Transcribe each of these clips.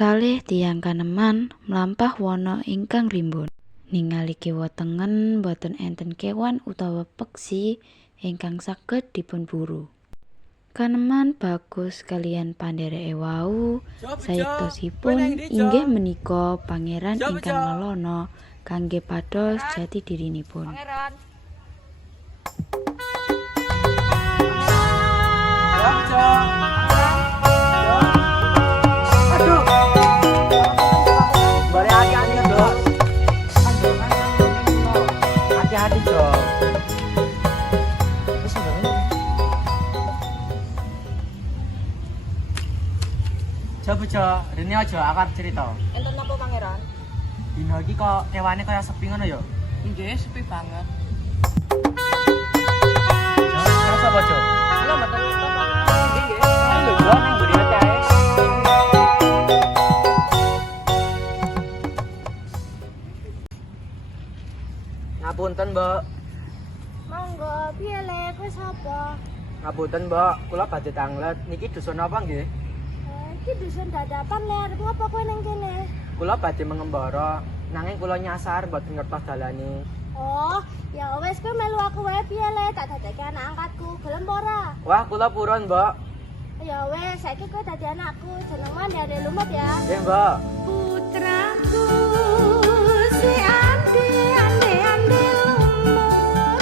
Kalih tiyang kaneman mlampah wana ingkang rimbun. Ningali kiwa tengen boten enten kewan utawa peksi ingkang saged dipunburu. Kaneman bagus kaliyan pandhereke wau sayektosipun inggih menika pangeran ingkang ngelana kangge pados jati dirinipun. Pangeran. Aduh. Balik hati-hati ya, Dok. Hati-hati, Dok. Coba, Cok. Rene aja akar cerita. Enten napa pangeran? Dino iki kok kewane kaya sepi ngono ya? Nggih, sepi banget. Cok, sapa, Cok? Kula mboten ngerti pangeran. Nggih, nggih. Lho, Cok, nang mburi kae. Ngapunten, Mbak. Monggo, piye le, kowe sapa? Ngapunten, Mbak. Kula badhe tanglet. Niki dusun apa nggih? Iki dusun dadapan le, arep ngopo kowe ning kene? Kula badhe mengembara, nanging kula nyasar mboten ngertos dalane. Oh, ya wes kowe melu aku wae piye le, tak dadekke anak angkatku, gelem ora? Wah, kula purun, Mbak. Ya wes, saiki kowe dadi anakku, jenengmu Ande Lumut ya. Nggih, Mbak. Putraku si ande lumut.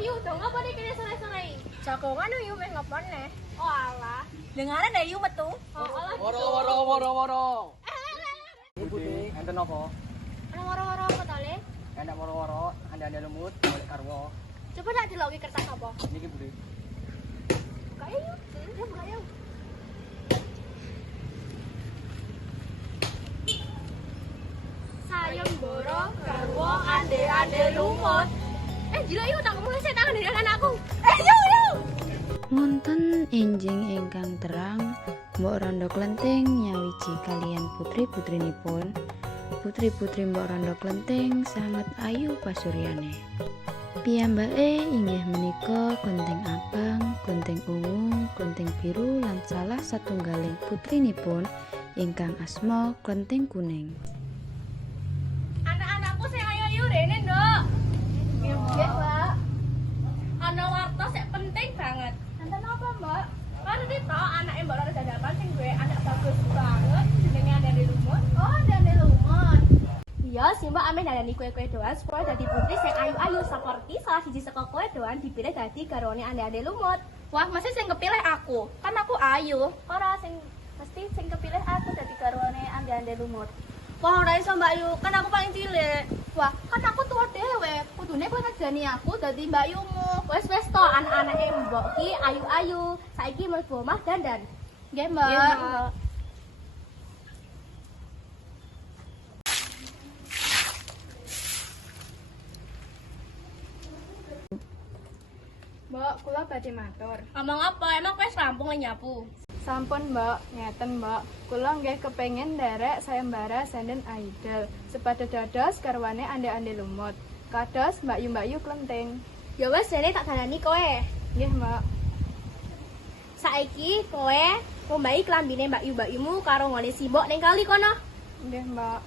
Yu, dong apa nih kene sore-sore? Jagongan yu wis ngopone. Oh alah. Dengaran dari yu metu. Oh alah. Woro. Ibu ning enten apa? Ana woro-woro apa ta, Le? Enak woro-woro, anda lumut, balik karwo. Coba nak diloki kertas apa? Niki, Bu. Kayak yuk, ya buka yuk. Sayembara garwa ande lumut. Jila yuk tak mulai saya tangan dari anakku. Yuk. Wonten enjing ingkang terang, Mbok Rondo Klenteng nyawiji kaliyan putri-putrinipun. Putri-putri Mbok Rondo Klenteng sanget ayu pasuryane. Piyambake inggih menika Klenteng Abang, Klenteng Ungu, Klenteng Biru lan salah satunggaling putrinipun ingkang asma Klenteng Kuning. Anak-anakku sing ayu-ayu rene, Nduk. Nggih, Mbak. Ana warta sing penting banget. Enten apa, Mbak? Kan iki to anake Mbak Rara Dadapan sing duwe anak bagus banget jenenge Ande Lumut. Oh, Ande Lumut. Iya, sih Mbak ame dandani kue-kue doan supaya dadi putri sing ayu-ayu seperti salah siji saka kue doan dipilih dadi garwane Ande Lumut. Wah, mesti sing kepilih aku. Kan aku ayu. Ora mesti sing kepilih aku dadi garwane Ande Lumut. Wah, ora iso Mbak Yu, kan aku paling cilik. Wah, kan aku tua dhewe. Kudune kowe ngajani aku dadi Mbak Yumu. Wes to, anak-anake Mbok ki ayu-ayu. Saiki mlebu omah dandan. Nggih, Mbak. Nggih, Mbak. Mbak, kula badhe matur. Ngomong apa? Emang kowe rampung nyapu? Sampun, Mbak, ngeten, Mbak. Kula nggih kepengin nderek sayembara Senden Idol sepadha dados garwane ande lumut. Kados Mbak Yu Klenteng. Ya wes, jane tak dalani kowe. Nggih, Mbak. Saiki kowe ngombahi klambine Mbak Yumu karo ngone simbok ning kali kono. Nggih, Mbak.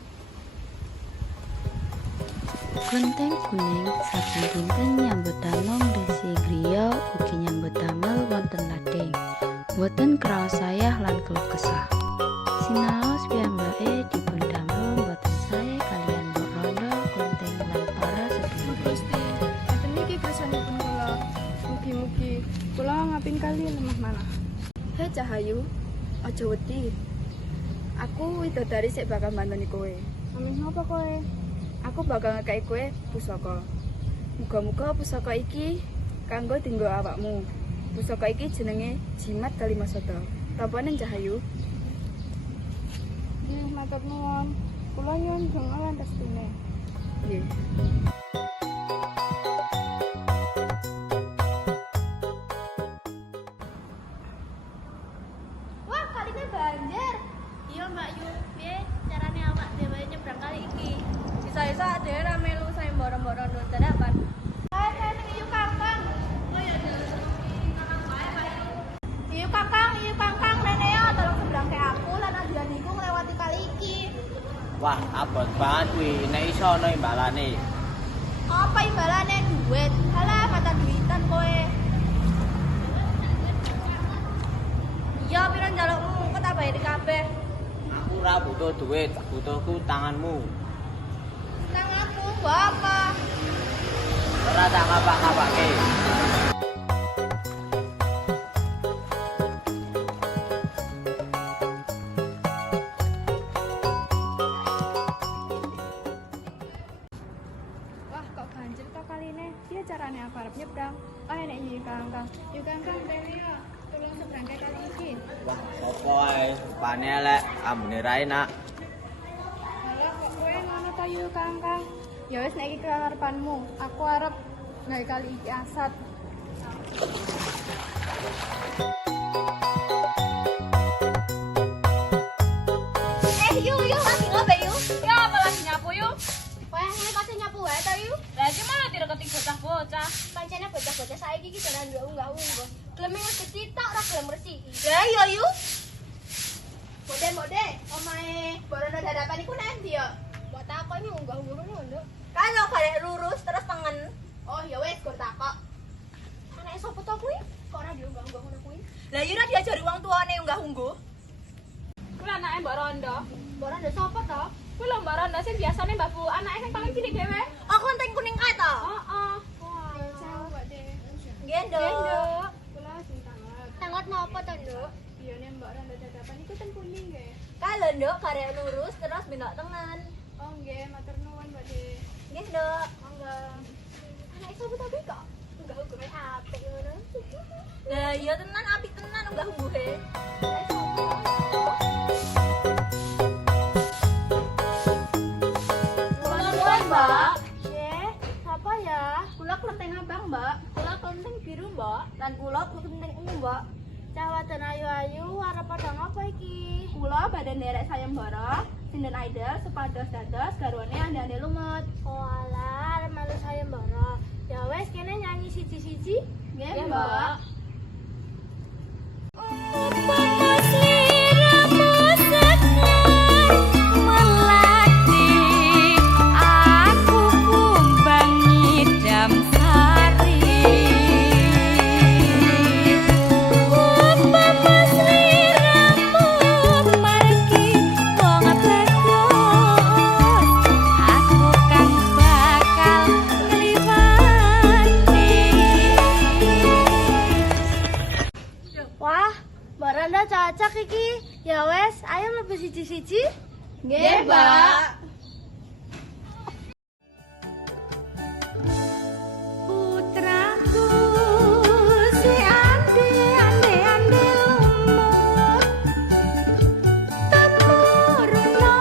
Klenteng Kuning saben dinten nyambut damel Resi griya ugi nyambut damel wonten lading. Boten kraos sayah lan keluh kesah. Sinaos piyambake dipun damel boten sae kaliyan Mbok Rondo Klenteng lan para sedulur. Gusti, ngeten niki kersanipun kula. Mugi-mugi kula ngaping kali lemah manah. Hei Cahayu, aja wedi. Aku widodari sik bakal mbantani kowe. Amin napa kowe? Aku bakal ngekeki kowe pusaka. Muga-muga pusaka iki kanggo dienggo awakmu. Pusaka iki jenenge Jimat Kalimasada. Tampanen Cahayu. Nggih, matur nuwun. Kula nyuwun donga lan restune. Nggih. Wah, kaline banjir. Iya, Mbak Yu. Piye carane awak dhewe nyebrang kali iki? Sisa-sisa dhewe ra melu sayembara-mbara Rondo Dadapan. Ayo ning iyu Kakang. Oh ya, jalan kakang wae, Pak Yu. Iyu Kakang, rene ya tolong seberang. Wah, abot banget kuwi. Nek iso ono imbalane. Apa imbalane duit? Halah mata duitan kowe. Iya, piro njalukmu? Kok tak bayari kabeh. Aku ora butuh duit, butuhku tanganmu. Tanganmu apa? Ora tak ngapak-ngapake. Wah, kok ganjil to kaline? Piye carane aku arep nyebrang? Ah, enek iki Kang. Yuk Kang, rene ya. Tolong sebrangke kali iki. Wah, opo ae, rupane elek, ambune ra enak. Alah, kok kowe ngono ta yuk Kang. Ya wis nek iki karepanmu, aku arep gawe kali iki asat. Yuk, lagi ngobe yuk. Ya, apa lagi nyapu yuk? Wah, ini pasti nyapu wae ta yuk. Lagi malah direketi bocah-bocah. Pancene bocah-bocah saiki iki dolan nduk unggah-ungguh. Gelem ngresiki sitok ora gelem ngresiki. Ya iya yuk. Bode, omahe Borono dadapan iku nendi ya? Mbok takoni unggah-ungguh ngono. Kan yo balik lurus terus tengen. Oh, ya wis gur takok. Anake sapa to kuwi? Kok ora diunggah-ungguh ngono kuwi? Lah iya ora diajari wong tuane unggah-ungguh. Kuwi anake Mbak Rondo. Mbak Rondo sapa to? Kuwi lho Mbak Rondo sing biasane Mbak Bu, anake sing paling cilik dhewe. Oh, kunting kuning kae to? Heeh. Wah, jauh Mbak De. Nggih, Nduk. Kula sing tangat. Tangot napa to, Nduk? Biyone Mbak Randa dadapan iku ten pundi nggih? Kalau Nduk karek lurus terus belok tengen. Oh nggih, matur nuwun Mbak De. Nggih, Nduk. Monggo. Anake sapa to kuwi kok? Enggak ungguhe apik ngono. Lah iya tenan apik tenan enggak ungguhe. Anake sapa to? Mbak. Apa ya? Kula klenteng abang, Mbak. Kula klenteng biru, Mbak. Lan kula klenteng ungu, Mbak. Cawatan ayu-ayu arep padha ngapa iki? Kula badan derek sayembara, sinden idol, sepados dados, garwane andane lumut. Oh alah, arep melu sayembara. Ya wes kene nyanyi siji-siji. Nggih, Mbak. Wah, Mbak Randa cocok iki. Ya wes, ayo mlebu siji-siji. Nggih, Mbak. Putraku si ande lumut temuruna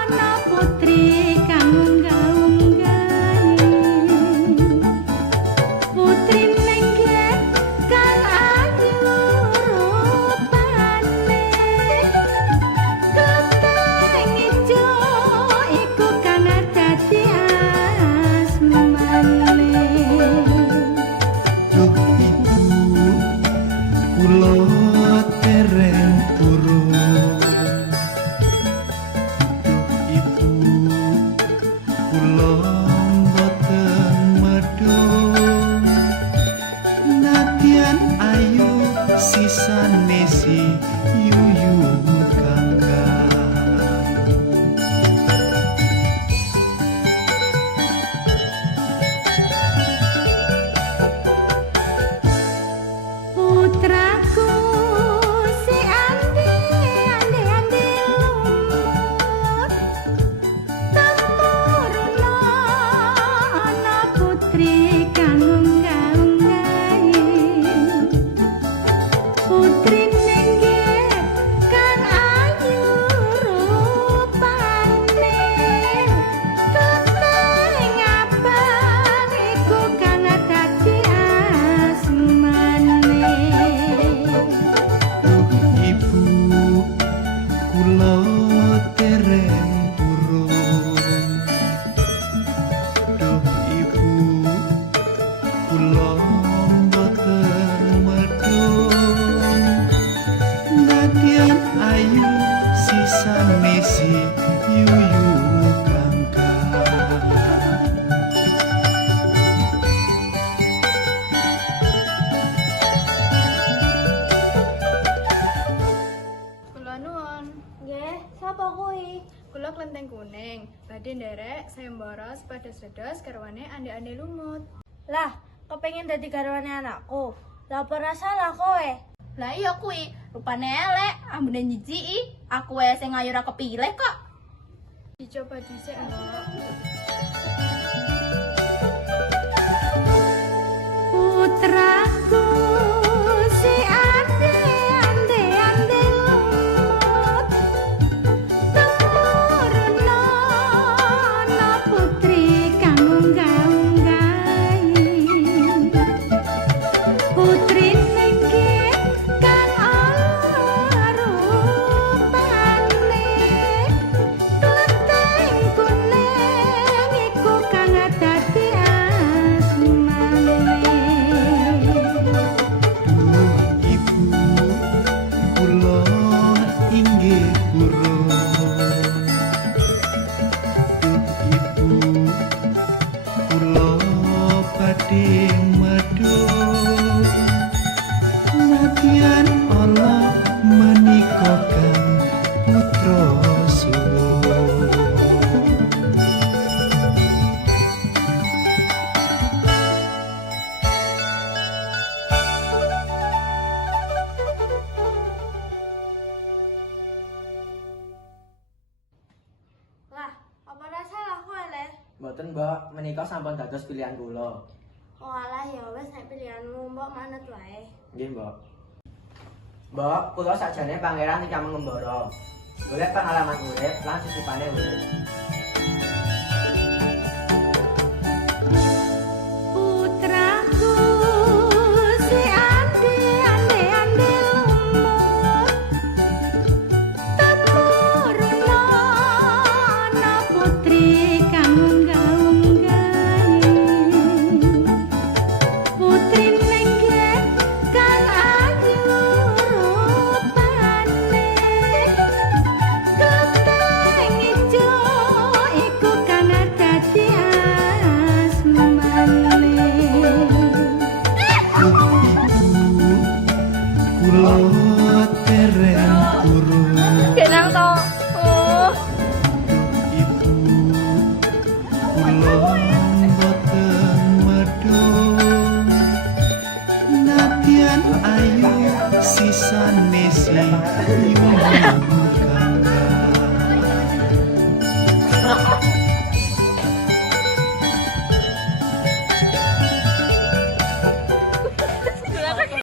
ana putri kang unggah-unggahi putri nengget kang ayu rupane kleteng ijo iku kang dadi asmane. Duh ibu kula tereng turun. Duh ibu kula mboten medun. Nadyan ayu sisane si yuyu kangkang. Putraku si ande lumut temuruna ana putri kang unggah-unggahi putri nengget kang ayu rupane kleteng abang iku kang dadi asmane. Duh ibu kula tereng turun. Duh ibu kula mboten medun. Nadyan ayu sisane si yuyu kangkang. Kula nuwun. Nggih, sapa kuwi? Kula Klenteng Kuning. Badhe nderek sayembara sepados sedos garwane ande-ande lumut. Lah, kepengin dadi garwane anakku. Lah apa salah kowe? Lah iya kuwi, rupane elek, ambune njijiki. Aku wae sing ayu ora kepilih kok. Dicoba dhisik, Mbak. Putraku si ande lumut temuruna ana putri kang unggah-unggahi putri nenggih kang ala rupane klenteng kuning iku kang dadi asmane. Duh ibu kula inggih purun. Duh ibu kula badhe medhun. Nadyan Allah menika kang putra suwun. Lah, apa salah kowe le? Mboten, Mbak, menika sampun dados pilihan kula. Oh alah ya wis nek pilihanmu mbok manut wae. Nggih, Mbak. Mbak, kula sakjane pangeran ingkang mengembara. Golek pengalaman urip lan sisipane urip. Putraku si ande lumut temuruna ana putri kang unggah-unggahi putri nenggih kang ayu rupane klenteng ijo iku kang dadi asmane. Kula tereng purun. Kenang to. Oh. Ibu kula boten medhun. Nadyan ayu sisane si yuyu